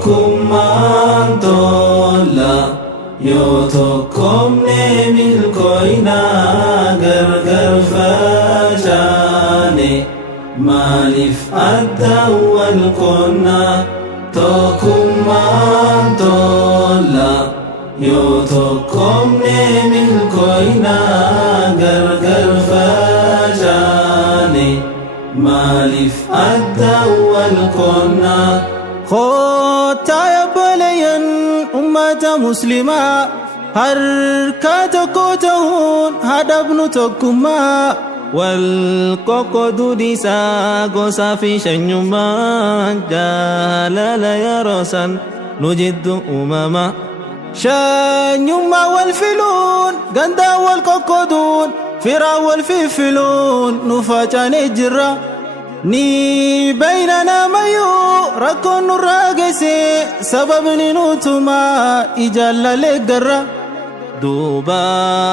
Tokkummaan tola yoo tokkomne milkoo'inaa gargar facaane maaliif adda wal qoonnaa. Tokkummaan tola yoo tokkomne milkoo'inaa gargar facaane maaliif adda wal qoonnaa. Kootaa yabbalayan ummata muslimaa harka tokko ta'uun hadhabnu tokkummaa wal qoqqooduu dhiisaa gosaa fi shanyummaa jaalala yeroo san nu jiddu uumama. Shanyummaa wal filuun gandaa wal qoqqooduun firaa wal fifiluun nu facaanee jirra. Ni baynana mayyuu rakkoon nurraa geesse sababni nutumaa ijaallalee garra. Duuba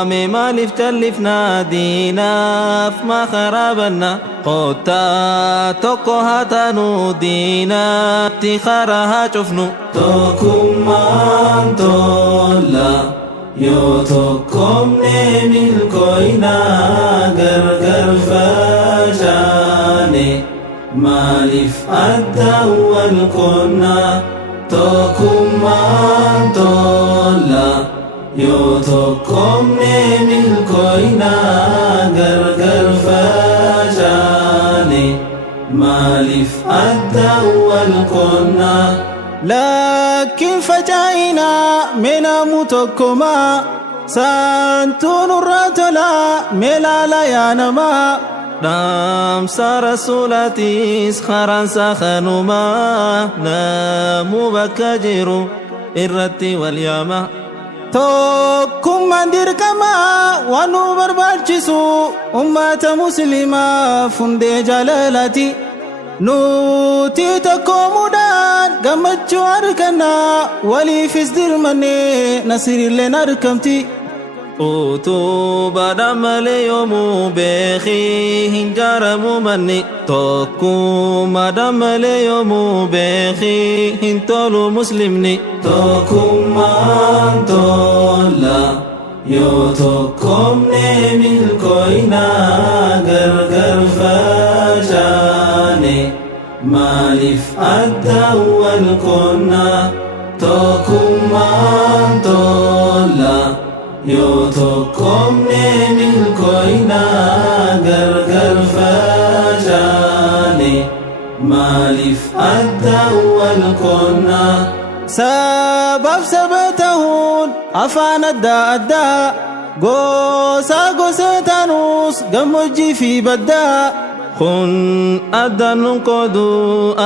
mee maaliif callifnaa diinaaf makaraa banna qottaa tokko haa taanu diinaatti karaa haa cufnu. Tokkummaan tola yoo tokkomne milkoo'inaa gargar facaane maaliif adda wal qoonnaa. Tokkummaan tola yoo tokkomne milkoo'inaa gargar facaane maaliif adda wal qoonnaa. Laakiin facaa'inaa meenamu tokkomaa saantuun irraa tolaa meelaala yaanamaa. Dhaamsa rasuulaatis karaansa kanumaa namuu bakka jiru irratti wal yaama. Tokkummaan dirqamaa waan nu barbaachisu ummata muslimaa fundee jaalalaati. Nuti tokkoomuudhaan gammachuu argannaa waliifis dirmannee nasirilleen argamti. Utubaadhaan malee yoomuu beekii hin jaaramu manni tokkummaadhaan malee yoomuu beekii hin tolu muslimni. Tokkummaan tola yoo tokkomne milkoo'inaa gargar facaane maaliif adda wal qoonnaa. Tokkummaan tola yoo tokkomne milkoo'inaa gargar facaane maaliif adda wal qoonnaa. Sabab saba ta'uun afaan adda addaa gosa gosa taanus gammoojjii fi baddaa. Kun addaan nun qoodu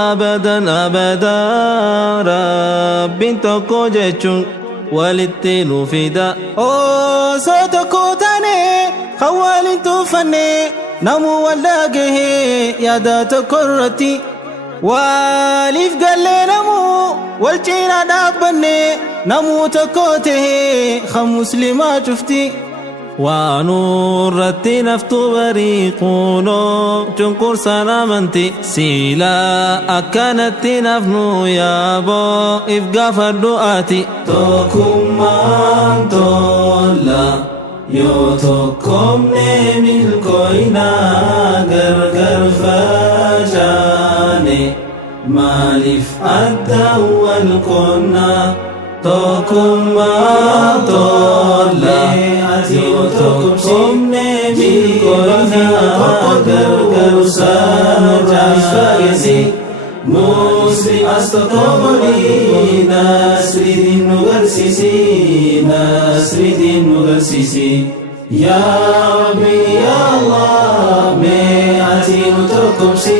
abadan abadaa rabbiin tokko jechuun walitti nu fida. Osoo tokko taane kan waliin tuufanne namuu wal dhagahee yaada tokko irratti waliif gallee namuu wal cinaa dhaabbanne namuu tokko tahee kan muslimaa cufti. Waan irratti naftu barii kunoo cunqursaan amanti silaa akkanatti nafnu yaaboo if gaafadhu ati. Tokkummaan tola yoo tokkomne milkoo'inaa gargar facaane maaliif adda wal qoonnaa. Tokkummaan tola yoo tokkomne milkoo'inaa gargar facaane muslim as tokkomanii nasriitiin nu garsiisi nasriitiin nu garsiisi. Yaa Rabbi yaa Allah mee ati nu tokkomsi.